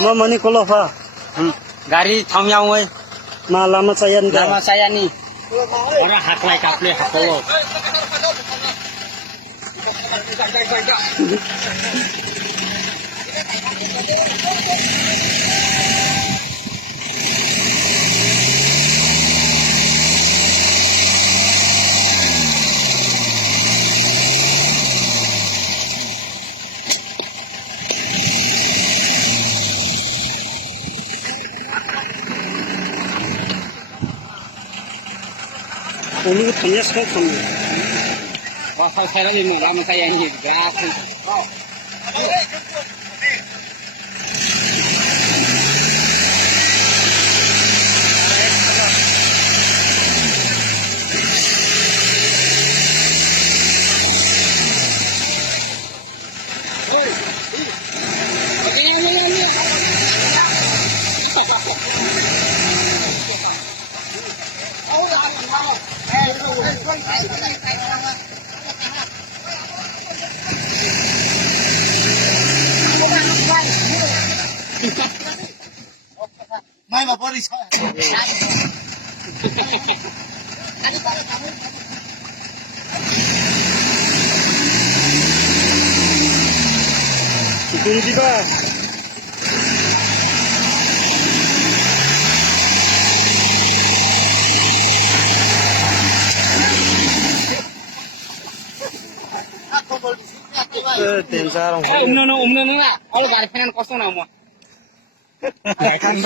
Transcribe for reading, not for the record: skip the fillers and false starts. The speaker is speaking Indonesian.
Mau mani kolofa. Gari thomyang oi. Ma lama sayan ga. Lama saya ni. Orang haklai kaple hakolo. Ini ko thanya ska thanya. Wah, saya lagi mau lama saya ni. Berat. Mai mà body sa. Itu juga. Tensar orang. Umno na. Ako bari penan kosto na mo. Kan